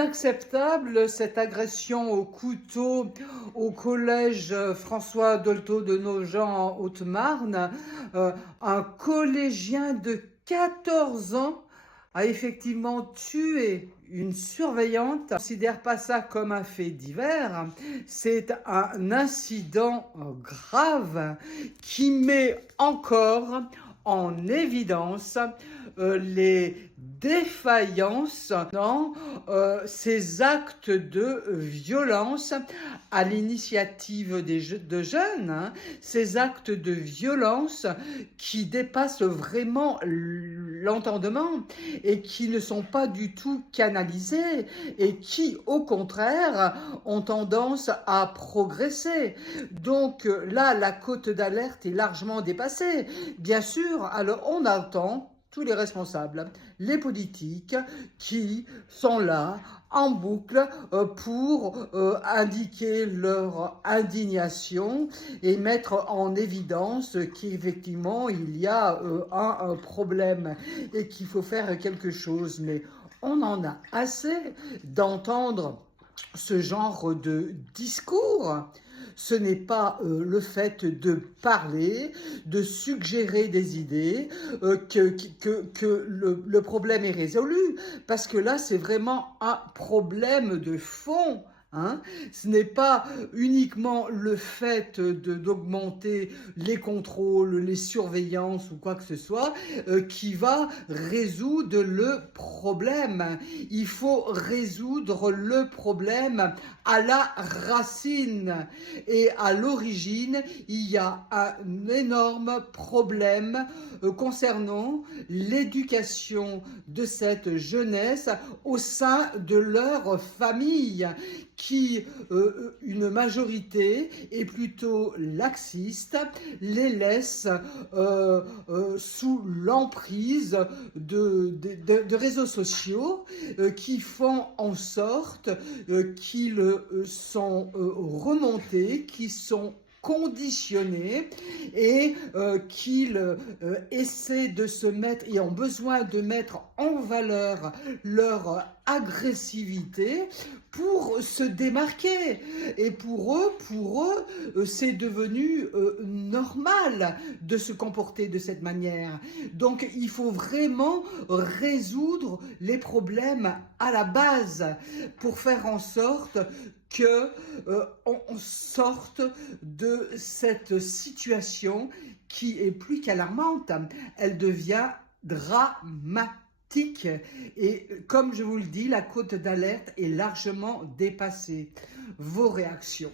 inacceptable cette agression au couteau au collège François Dolto de Nogent en Haute-Marne. Un collégien de 14 ans a effectivement tué une surveillante. Je ne considère pas ça comme un fait divers. C'est un incident grave qui met encore en évidence les défaillances dans ces actes de violence à l'initiative de jeunes, ces actes de violence qui dépassent vraiment l'entendement et qui ne sont pas du tout canalisés et qui, au contraire, ont tendance à progresser. Donc là, la cote d'alerte est largement dépassée. Bien sûr, alors on attend tous les responsables, les politiques qui sont là en boucle pour indiquer leur indignation et mettre en évidence qu'effectivement il y a un problème et qu'il faut faire quelque chose. Mais on en a assez d'entendre ce genre de discours. Ce n'est pas le fait de parler, de suggérer des idées, que le problème est résolu, parce que là, c'est vraiment un problème de fond. Hein. Ce n'est pas uniquement le fait d'augmenter les contrôles, les surveillances ou quoi que ce soit qui va résoudre le problème. Il faut résoudre le problème à la racine. Et à l'origine, il y a un énorme problème concernant l'éducation de cette jeunesse au sein de leur famille, qui, une majorité, est plutôt laxiste, les laisse sous l'emprise de réseaux sociaux qui font en sorte qu'ils sont remontés, qui sont conditionnés et qu'ils essaient de se mettre et ont besoin de mettre en valeur leur agressivité pour se démarquer. Et pour eux, c'est devenu normal de se comporter de cette manière. Donc, il faut vraiment résoudre les problèmes à la base pour faire en sorte que on sorte de cette situation qui est plus qu'alarmante. Elle devient dramatique. Et comme je vous le dis, la cote d'alerte est largement dépassée. Vos réactions?